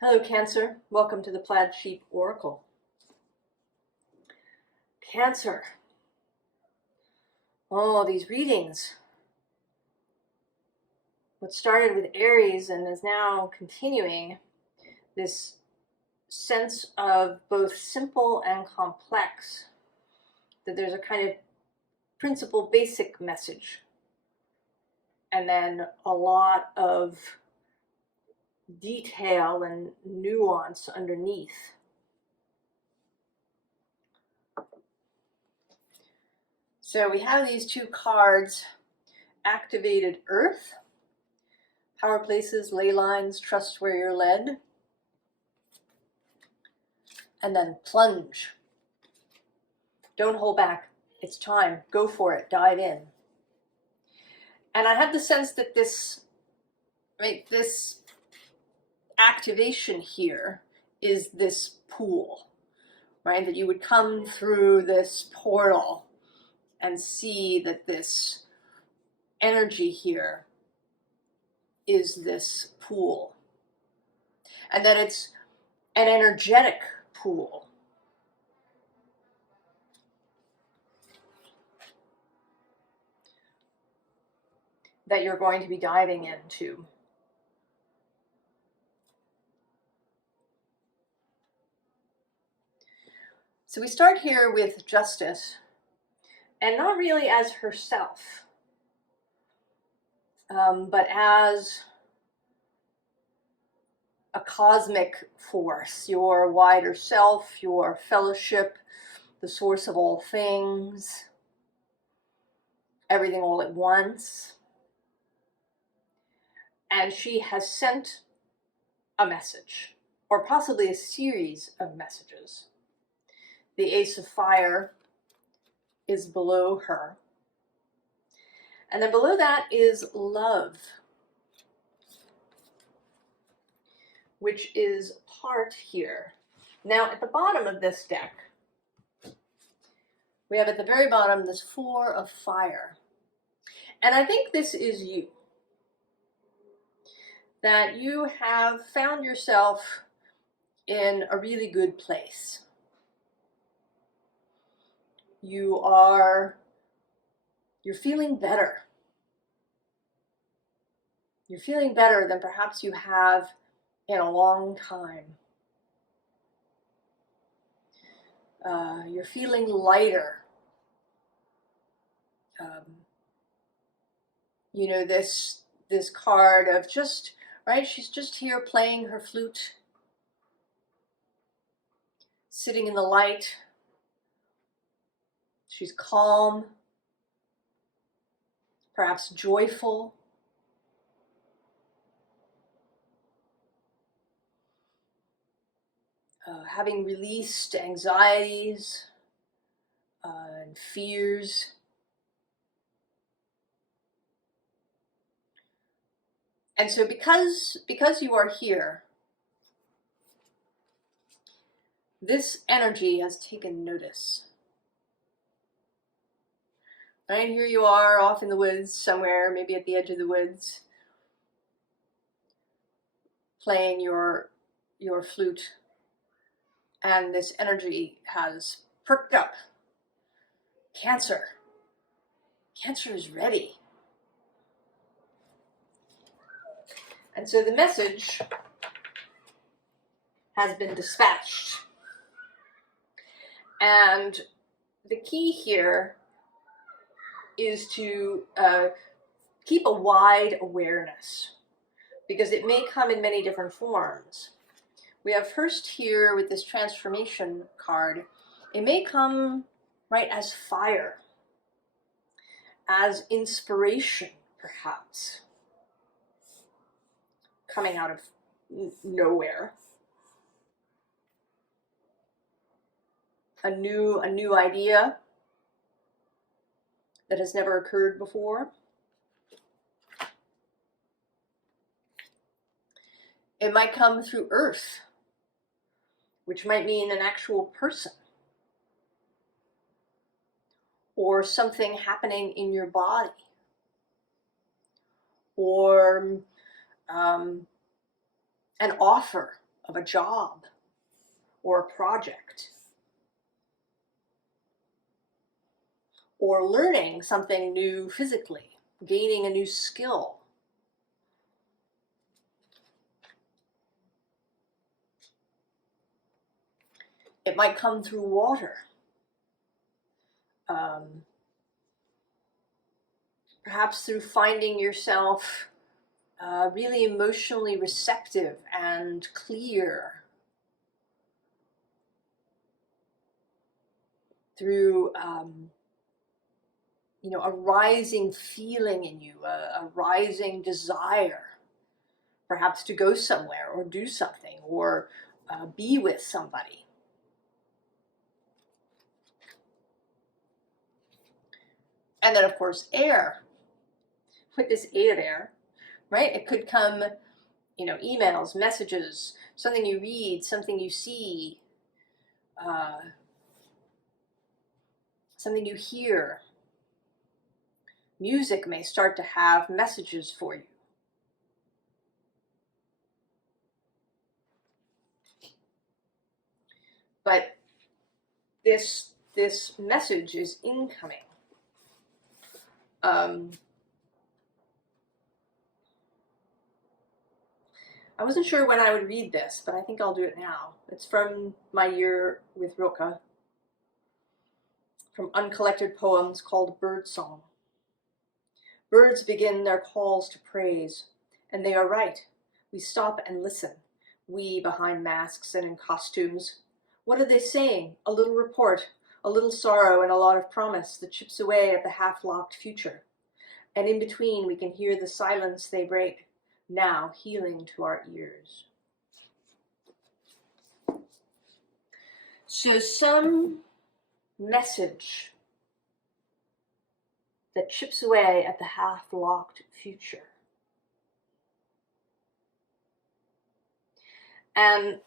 Hello, Cancer. Welcome to the Plaid Sheep Oracle. Cancer. Oh, these readings. What started with Aries and is now continuing, this sense of both simple and complex, that there's a kind of principle basic message, and then a lot of detail and nuance underneath. So we have these two cards: Activated Earth, Power Places, Ley Lines, Trust Where You're Led, and then Plunge. Don't hold back. It's time. Go for it. Dive in. And I have the sense that this activation here is this pool, right? That you would come through this portal and see that this energy here is this pool, and that it's an energetic pool. That you're going to be diving into. So we start here with Justice, and not really as herself, but as a cosmic force, your wider self, your fellowship, the source of all things, everything all at once. And she has sent a message, or possibly a series of messages. The Ace of Fire is below her. And then below that is Love, which is part here. Now at the bottom of this deck, we have at the very bottom this Four of Fire. And I think this is you. That you have found yourself in a really good place. You're feeling better. You're feeling better than perhaps you have in a long time. You're feeling lighter. This card of just, right, she's just here playing her flute, sitting in the light. She's calm, perhaps joyful. Having released anxieties and fears. And so because you are here, this energy has taken notice. Right, here you are off in the woods somewhere, maybe at the edge of the woods, playing your flute, and this energy has perked up. Cancer is ready. And so the message has been dispatched. And the key here is to keep a wide awareness, because it may come in many different forms. We have first here with this transformation card, it may come right as fire, as inspiration perhaps, coming out of nowhere. A new idea that has never occurred before. It might come through Earth, which might mean an actual person, or something happening in your body, or an offer of a job or a project, or learning something new physically, gaining a new skill. It might come through water. Perhaps through finding yourself really emotionally receptive and clear, through a rising feeling in you, a rising desire, perhaps to go somewhere or do something or be with somebody. And then, of course, air. With this 8 of air, right? It could come, emails, messages, something you read, something you see, something you hear. Music may start to have messages for you. But this message is incoming. I wasn't sure when I would read this, but I think I'll do it now. It's from my year with Rilke, from Uncollected Poems called Birdsong. Birds begin their calls to praise, and they are right. We stop and listen, we behind masks and in costumes. What are they saying? A little report, a little sorrow, and a lot of promise that chips away at the half-locked future. And in between we can hear the silence they break, now healing to our ears. So some message that chips away at the half-locked future. And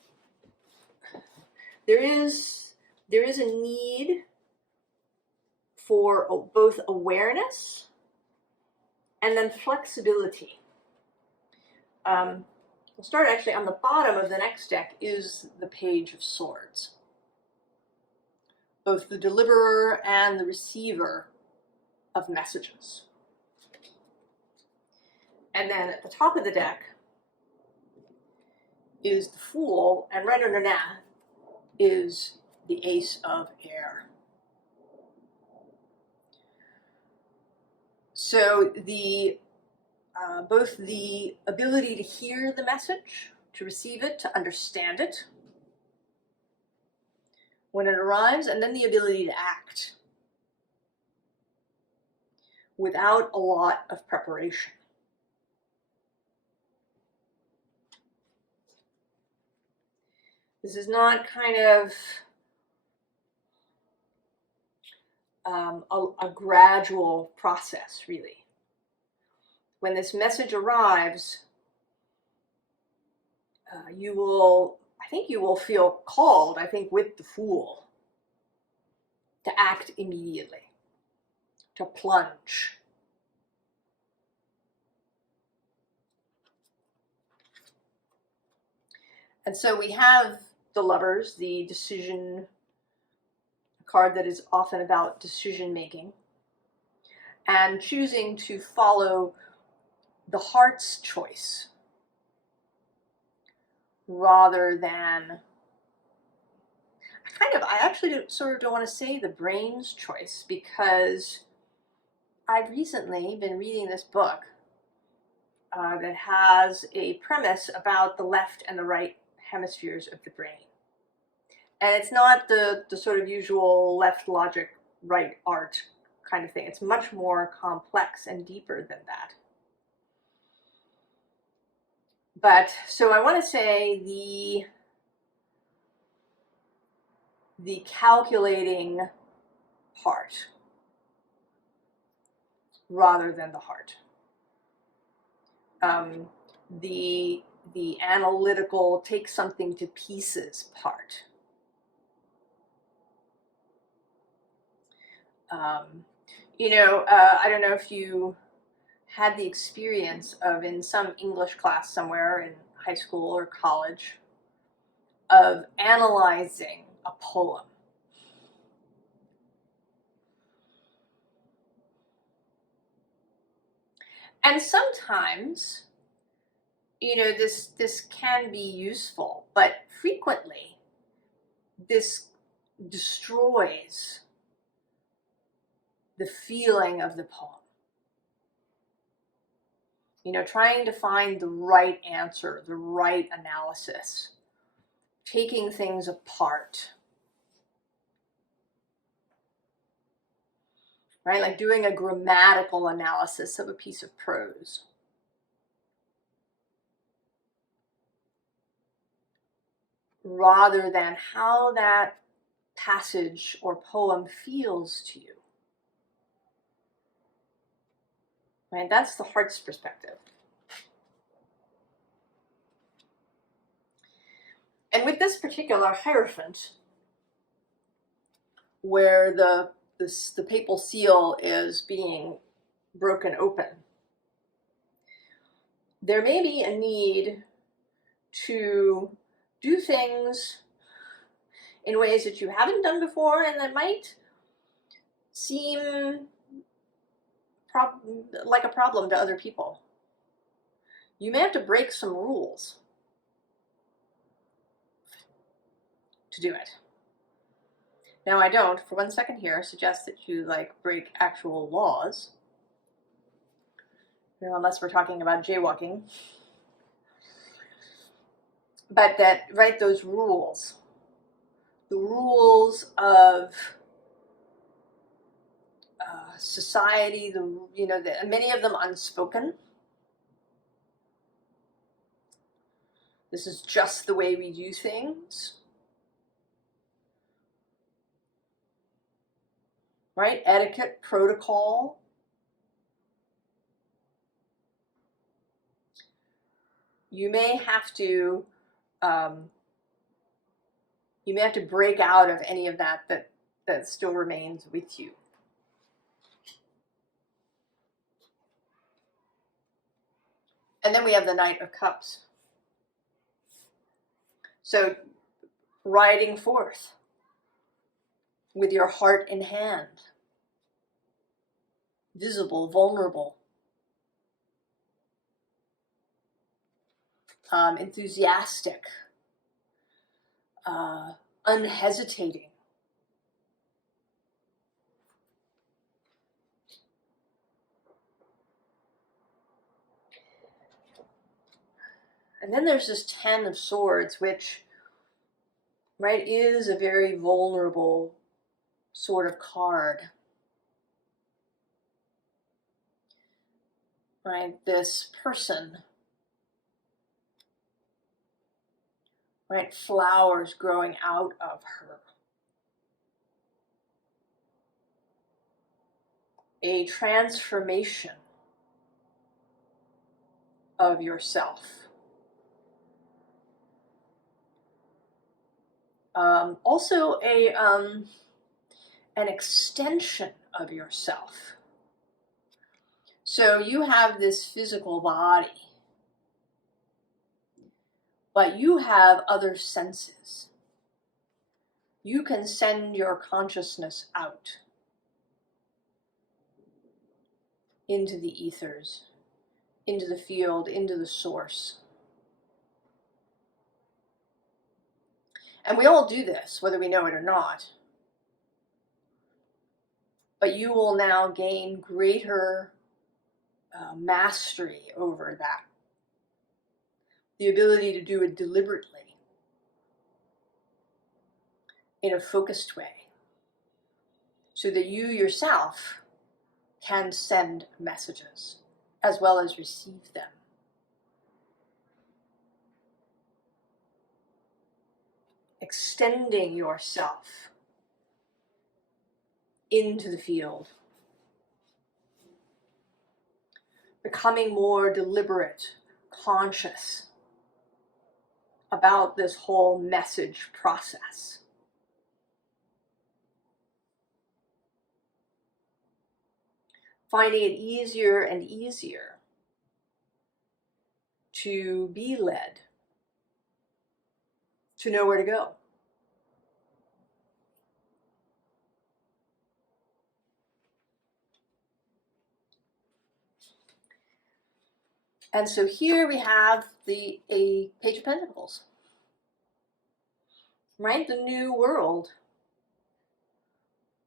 there is a need for both awareness and then flexibility. We'll start actually on the bottom of the next deck is the Page of Swords. Both the deliverer and the receiver of messages. And then at the top of the deck is the Fool, and right under that is the Ace of Air. So both the ability to hear the message, to receive it, to understand it when it arrives, and then the ability to act without a lot of preparation. This is not kind of a gradual process, really. When this message arrives, you will feel called, with the Fool, to act immediately, to plunge. And so we have the Lovers, the decision card that is often about decision making, and choosing to follow the heart's choice rather than, I actually don't want to say the brain's choice, because I've recently been reading this book that has a premise about the left and the right hemispheres of the brain. And it's not the sort of usual left logic, right art kind of thing. It's much more complex and deeper than that. But, so I want to say the calculating part rather than the heart. The analytical, take something to pieces part. I don't know if you had the experience of, in some English class somewhere in high school or college, of analyzing a poem. And sometimes, you know, this can be useful, but frequently this destroys the feeling of the poem. You know, trying to find the right answer, the right analysis, taking things apart. Right? Like doing a grammatical analysis of a piece of prose. Rather than how that passage or poem feels to you. Right? That's the heart's perspective. And with this particular Hierophant, where the papal seal is being broken open, there may be a need to do things in ways that you haven't done before and that might seem like a problem to other people. You may have to break some rules to do it. Now, I don't, for 1 second here, suggest that you break actual laws, you know, unless we're talking about jaywalking. But that, right, those rules, the rules of society, many of them unspoken. This is just the way we do things. Right? Etiquette, protocol. You may have to break out of any of that still remains with you. And then we have the Knight of Cups. So riding forth with your heart in hand, visible, vulnerable, enthusiastic, unhesitating. And then there's this 10 of Swords, which, right, is a very vulnerable sort of card. Right, this person, right, flowers growing out of her. A transformation of yourself. Also an extension of yourself. So you have this physical body, but you have other senses. You can send your consciousness out into the ethers, into the field, into the source. And we all do this, whether we know it or not. But you will now gain greater mastery over that. The ability to do it deliberately, in a focused way, so that you yourself can send messages as well as receive them. Extending yourself into the field. Becoming more deliberate, conscious about this whole message process. Finding it easier and easier to be led, to know where to go. And so here we have a Page of Pentacles, right? The new world,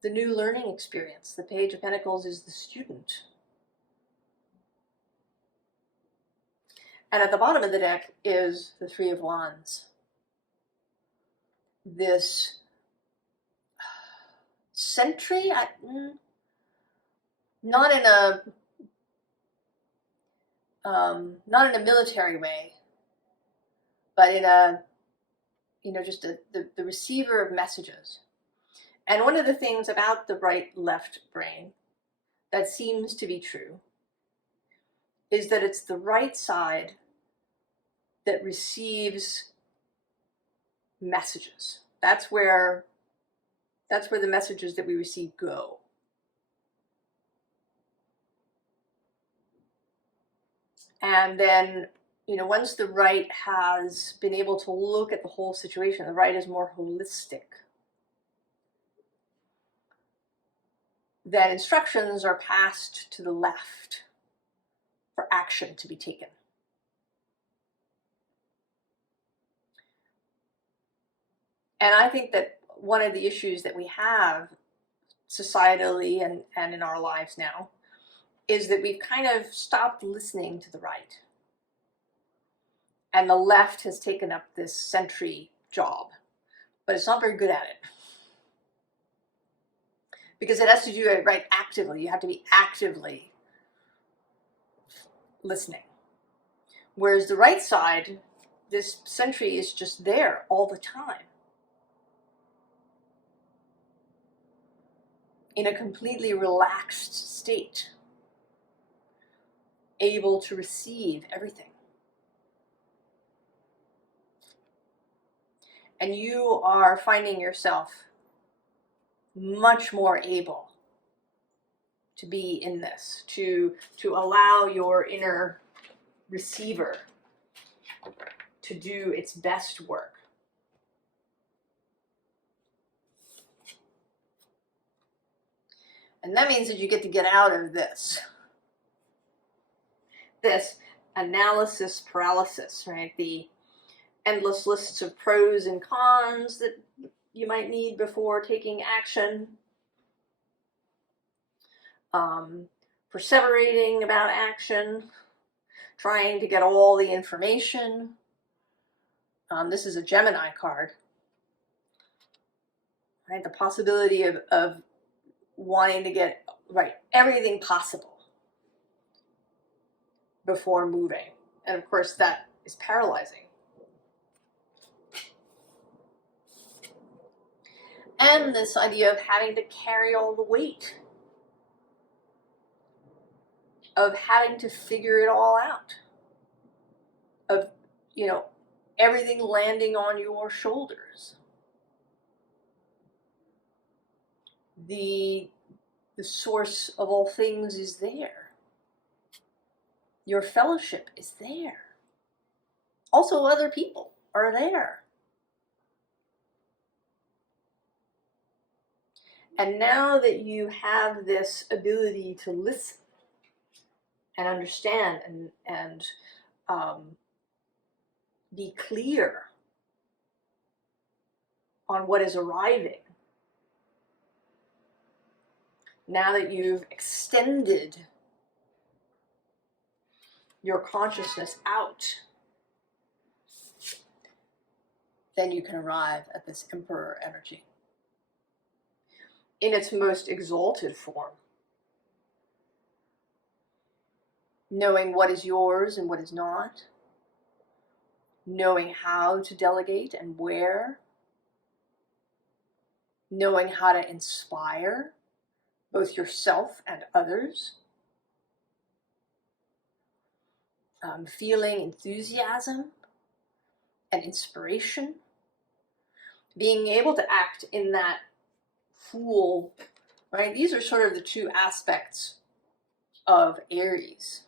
the new learning experience. The Page of Pentacles is the student. And at the bottom of the deck is the Three of Wands. This sentry, not in a military way, but in a, just the receiver of messages. And one of the things about the right-left brain that seems to be true is that it's the right side that receives messages. That's where the messages that we receive go. And then, once the right has been able to look at the whole situation, the right is more holistic, then instructions are passed to the left for action to be taken. And I think that one of the issues that we have societally and in our lives now is that we've kind of stopped listening to the right. And the left has taken up this sentry job, but it's not very good at it. Because it has to do it right actively. You have to be actively listening. Whereas the right side, this sentry is just there all the time, in a completely relaxed state, able to receive everything. And you are finding yourself much more able to be in this, to allow your inner receiver to do its best work. And that means that you get to get out of this analysis paralysis, right? The endless lists of pros and cons that you might need before taking action. Perseverating about action, trying to get all the information. This is a Gemini card, right? The possibility of wanting to get everything possible before moving. And of course that is paralyzing. And this idea of having to carry all the weight, of having to figure it all out, of, everything landing on your shoulders. The source of all things is there. Your fellowship is there. Also, other people are there. And now that you have this ability to listen and understand and be clear on what is arriving, now that you've extended your consciousness out, then you can arrive at this Emperor energy in its most exalted form. Knowing what is yours and what is not. Knowing how to delegate and where. Knowing how to inspire both yourself and others. Feeling enthusiasm and inspiration. Being able to act in that Fool, right? These are sort of the two aspects of Aries.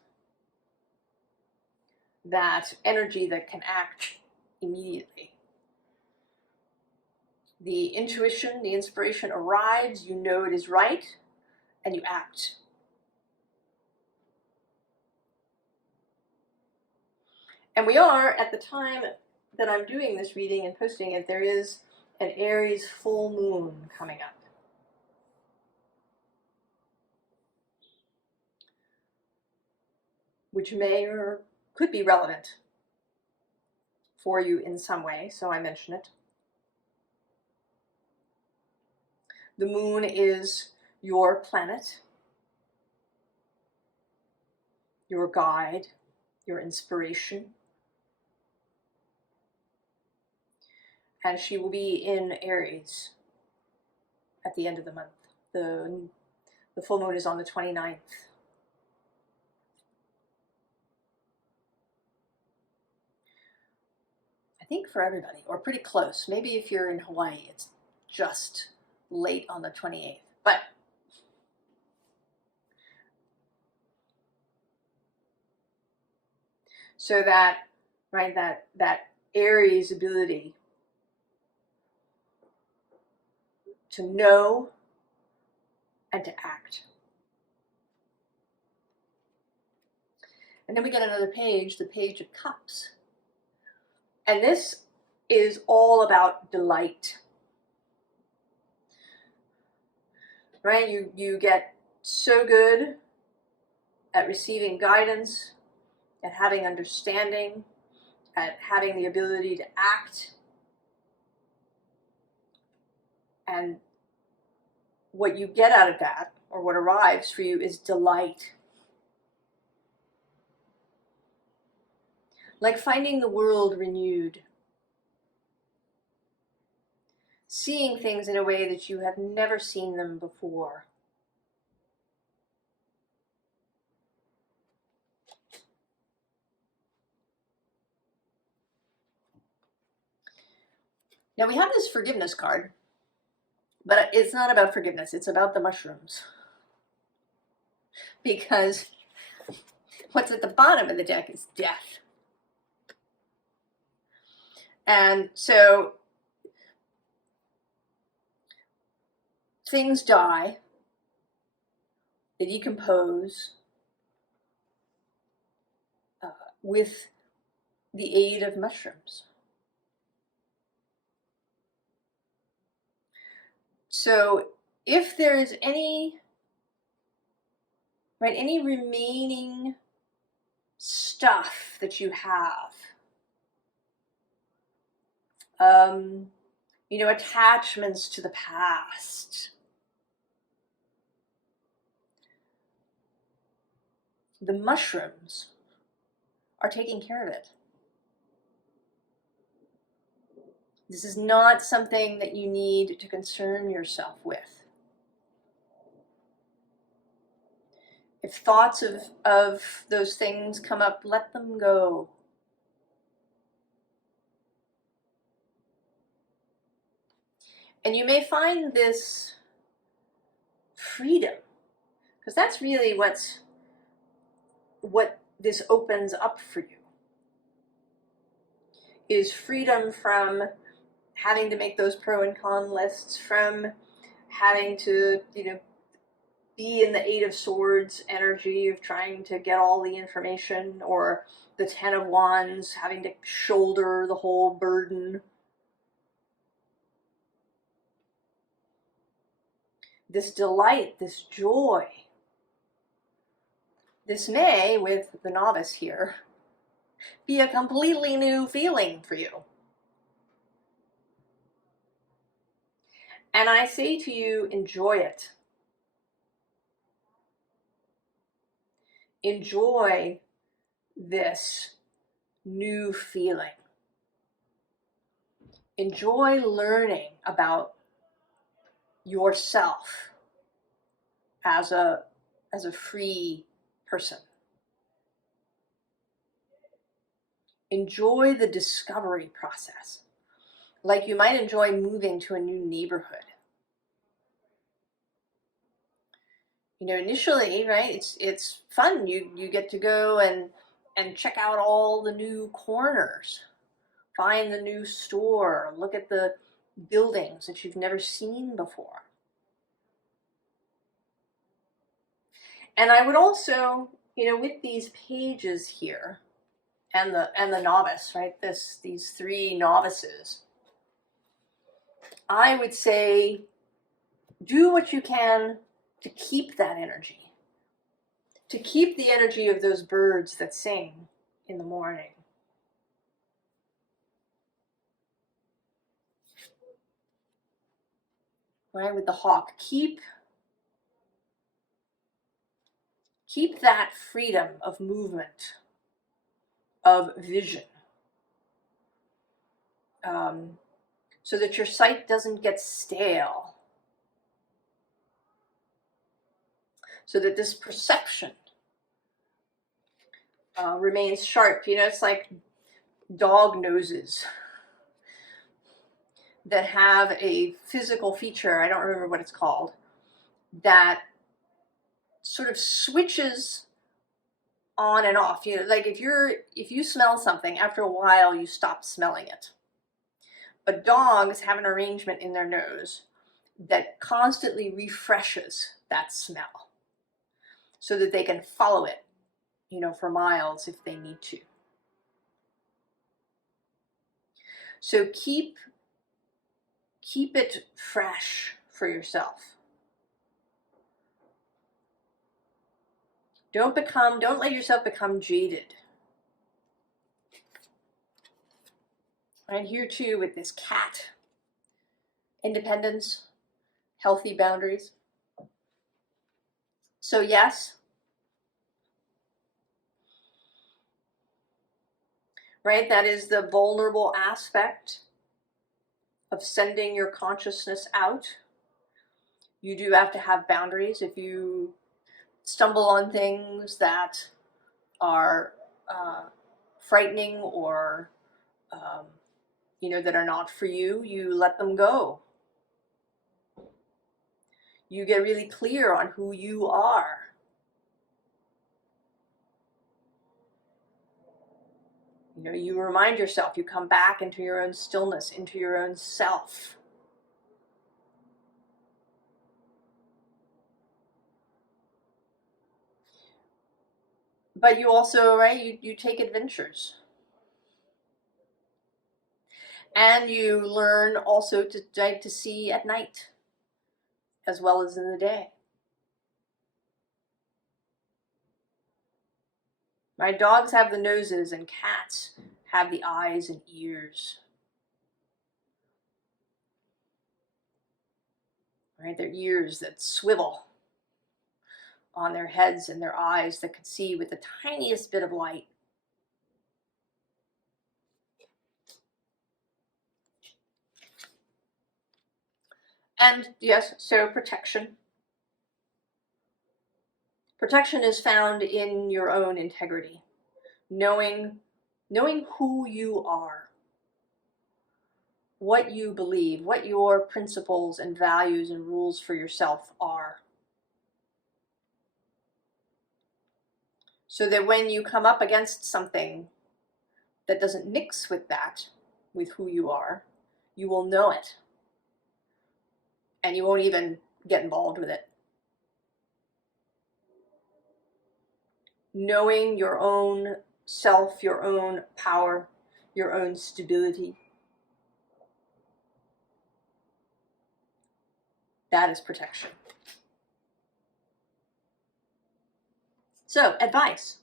That energy that can act immediately. The intuition, the inspiration arrives, you know it is right, and you act. And we are, at the time that I'm doing this reading and posting it, there is an Aries full moon coming up. Which may or could be relevant for you in some way, so I mention it. The moon is your planet, your guide, your inspiration. And she will be in Aries at the end of the month. The full moon is on the 29th. I think for everybody, or pretty close. Maybe if you're in Hawaii, it's just late on the 28th. But so that, right, that Aries ability to know and to act. And then we get another page, the Page of Cups. And this is all about delight. Right? You get so good at receiving guidance, at having understanding, at having the ability to act. And what you get out of that, or what arrives for you, is delight. Like finding the world renewed. Seeing things in a way that you have never seen them before. Now we have this forgiveness card, but it's not about forgiveness, it's about the mushrooms. Because what's at the bottom of the deck is death. And so things die, they decompose with the aid of mushrooms. So if there's any remaining stuff that you have, attachments to the past, the mushrooms are taking care of it. This is not something that you need to concern yourself with. If thoughts of those things come up, let them go. And you may find this freedom, because that's really what this opens up for you, is freedom from having to make those pro and con lists, from having to, be in the Eight of Swords energy of trying to get all the information, or the Ten of Wands, having to shoulder the whole burden. This delight, this joy, this may, with the novice here, be a completely new feeling for you. And I say to you, enjoy it. Enjoy this new feeling. Enjoy learning about yourself as a free person. Enjoy the discovery process, like you might enjoy moving to a new neighborhood. Initially, right, it's fun. You get to go and check out all the new corners, find the new store, look at the buildings that you've never seen before. And I would also, with these pages here and the novice, right? These three novices, I would say do what you can to keep that energy, to keep the energy of those birds that sing in the morning. Right, with the hawk, keep that freedom of movement, of vision, so that your sight doesn't get stale, so that this perception remains sharp. It's like dog noses that have a physical feature, I don't remember what it's called, that sort of switches on and off. Like if you smell something, after a while you stop smelling it. But dogs have an arrangement in their nose that constantly refreshes that smell so that they can follow it, for miles if they need to. So keep it fresh for yourself. Don't let yourself become jaded. Right here too with this cat. Independence, healthy boundaries. So yes, right, that is the vulnerable aspect of sending your consciousness out. You do have to have boundaries. If you stumble on things that are frightening or that are not for you, you let them go. You get really clear on who you are. You remind yourself, you come back into your own stillness, into your own self. But you also, right, you take adventures. And you learn also to see at night as well as in the day. My dogs have the noses and cats have the eyes and ears. Right, their ears that swivel on their heads and their eyes that can see with the tiniest bit of light. And yes, so protection. Protection is found in your own integrity, knowing who you are, what you believe, what your principles and values and rules for yourself are. So that when you come up against something that doesn't mix with that, with who you are, you will know it. And you won't even get involved with it. Knowing your own self, your own power, your own stability. That is protection. So, advice.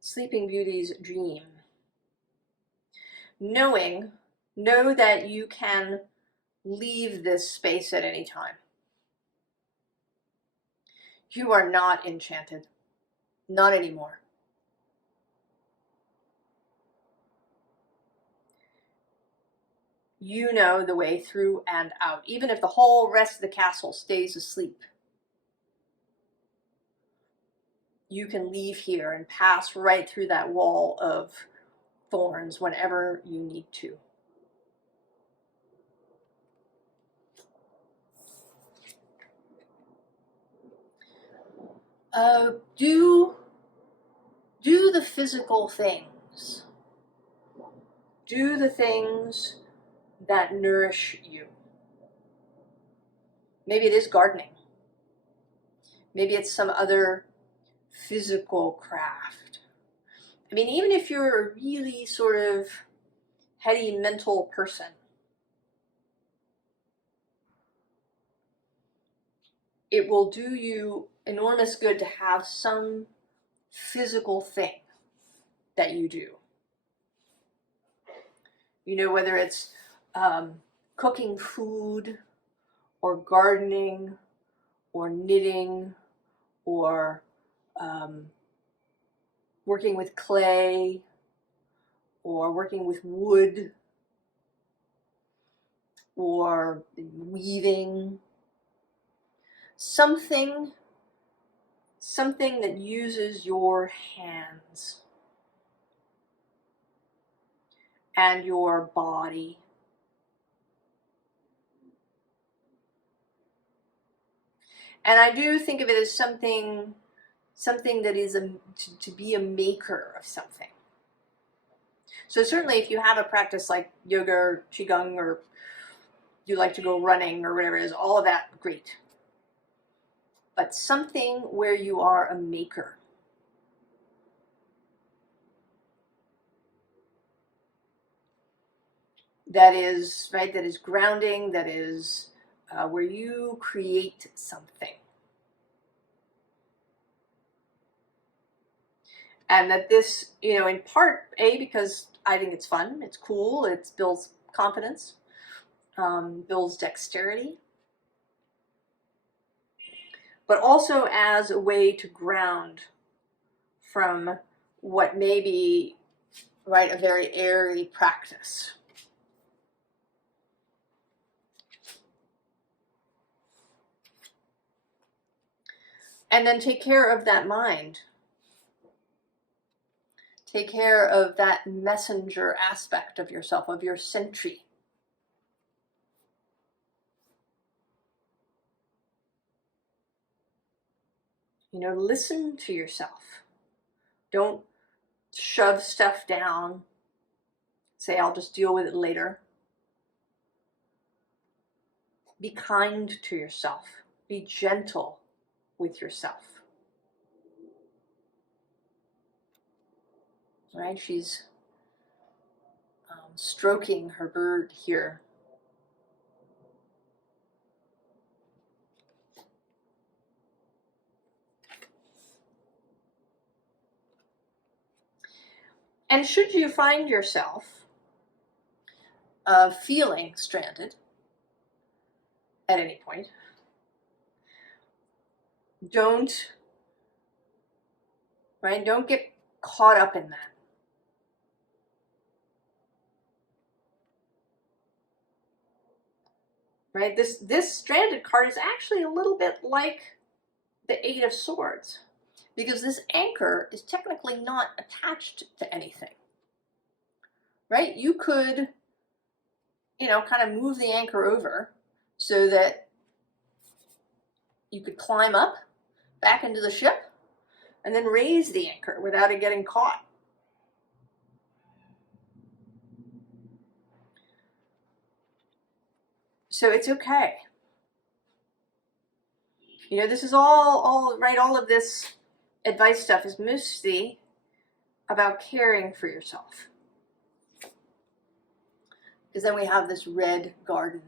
Sleeping Beauty's dream. Know that you can leave this space at any time. You are not enchanted. Not anymore. You know the way through and out, even if the whole rest of the castle stays asleep. You can leave here and pass right through that wall of thorns whenever you need to. Do do the physical things. Do the things that nourish you. Maybe it is gardening. Maybe it's some other physical craft. I mean, even if you're a really sort of heady mental person, it will do you enormous good to have some physical thing that you do. You know, whether it's cooking food or gardening or knitting or working with clay or working with wood or weaving. Something that uses your hands and your body. And I do think of it as something that is to be a maker of something. So certainly if you have a practice like yoga or qigong, or you like to go running or whatever it is, all of that, great. But something where you are a maker. That is, right, that is grounding, that is where you create something. And that this, you know, in part, because I think it's fun, it's cool, it builds confidence, builds dexterity, but also as a way to ground from what may be, right, a very airy practice. And then take care of that mind. Take care of that messenger aspect of yourself, of your sentry. You know, listen to yourself. Don't shove stuff down. Say, I'll just deal with it later. Be kind to yourself. Be gentle with yourself. Right? She's stroking her bird here. And should you find yourself feeling stranded at any point, don't get caught up in that. Right? This stranded card is actually a little bit like the Eight of Swords, because this anchor is technically not attached to anything. Right? You could, kind of move the anchor over so that you could climb up back into the ship and then raise the anchor without it getting caught. So it's okay. This is all right. All of this advice stuff is mostly about caring for yourself. Because then we have this red garden.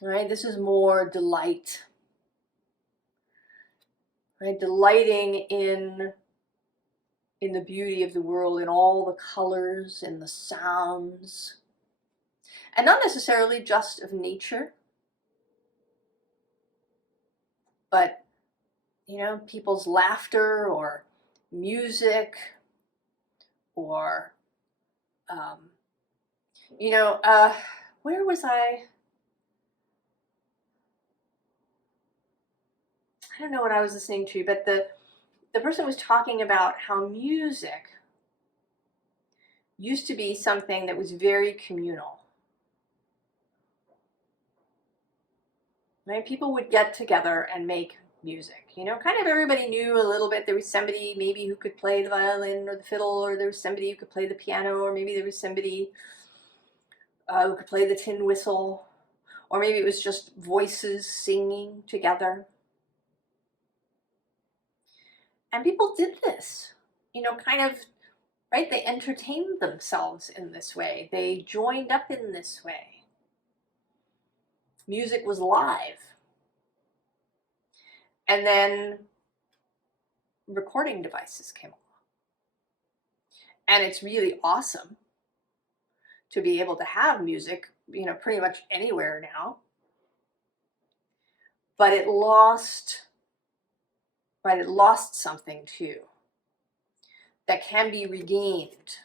Right? This is more delight. Right? Delighting in the beauty of the world, in all the colors and the sounds. And not necessarily just of nature, but, people's laughter or music or, where was I? I don't know what I was listening to, but the person was talking about how music used to be something that was very communal. Right? People would get together and make music. You know, kind of everybody knew a little bit. There was somebody maybe who could play the violin or the fiddle, or there was somebody who could play the piano, or maybe there was somebody who could play the tin whistle, or maybe it was just voices singing together. And people did this, you know, kind of, right? They entertained themselves in this way. They joined up in this way. Music was live. And then recording devices came along. And it's really awesome to be able to have music, you know, pretty much anywhere now. But it lost, right? It lost something too that can be regained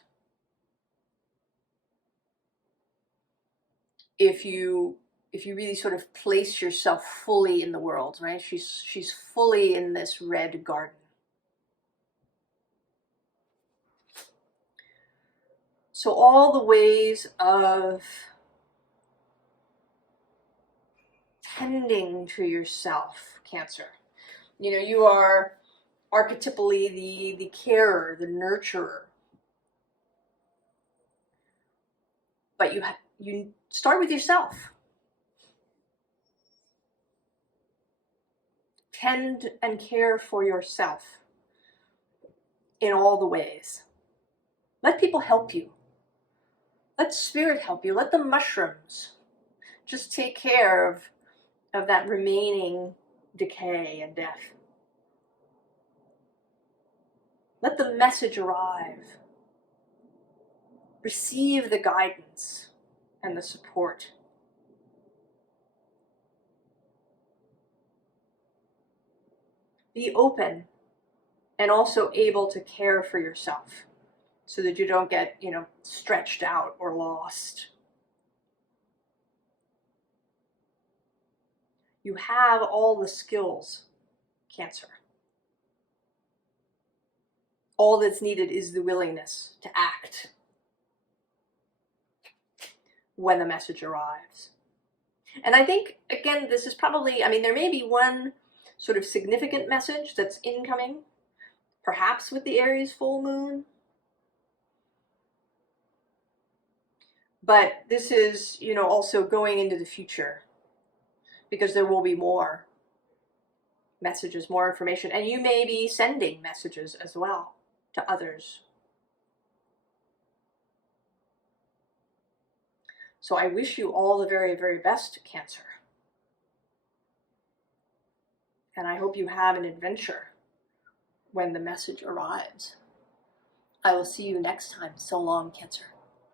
if you really sort of place yourself fully in the world, right? She's fully in this red garden. So all the ways of tending to yourself, Cancer. You know, you are archetypally the carer, the nurturer. But you start with yourself. Tend and care for yourself in all the ways. Let people help you. Let spirit help you. Let the mushrooms just take care of that remaining decay and death. Let the message arrive. Receive the guidance and the support. Be open and also able to care for yourself so that you don't get, you know, stretched out or lost. You have all the skills, Cancer. All that's needed is the willingness to act when the message arrives. And I think, again, this is probably, I mean, there may be one sort of significant message that's incoming, perhaps with the Aries full moon. But this is, you know, also going into the future, because there will be more messages, more information, and you may be sending messages as well to others. So I wish you all the very, very best, Cancer. And I hope you have an adventure when the message arrives. I will see you next time. So long, Cancer.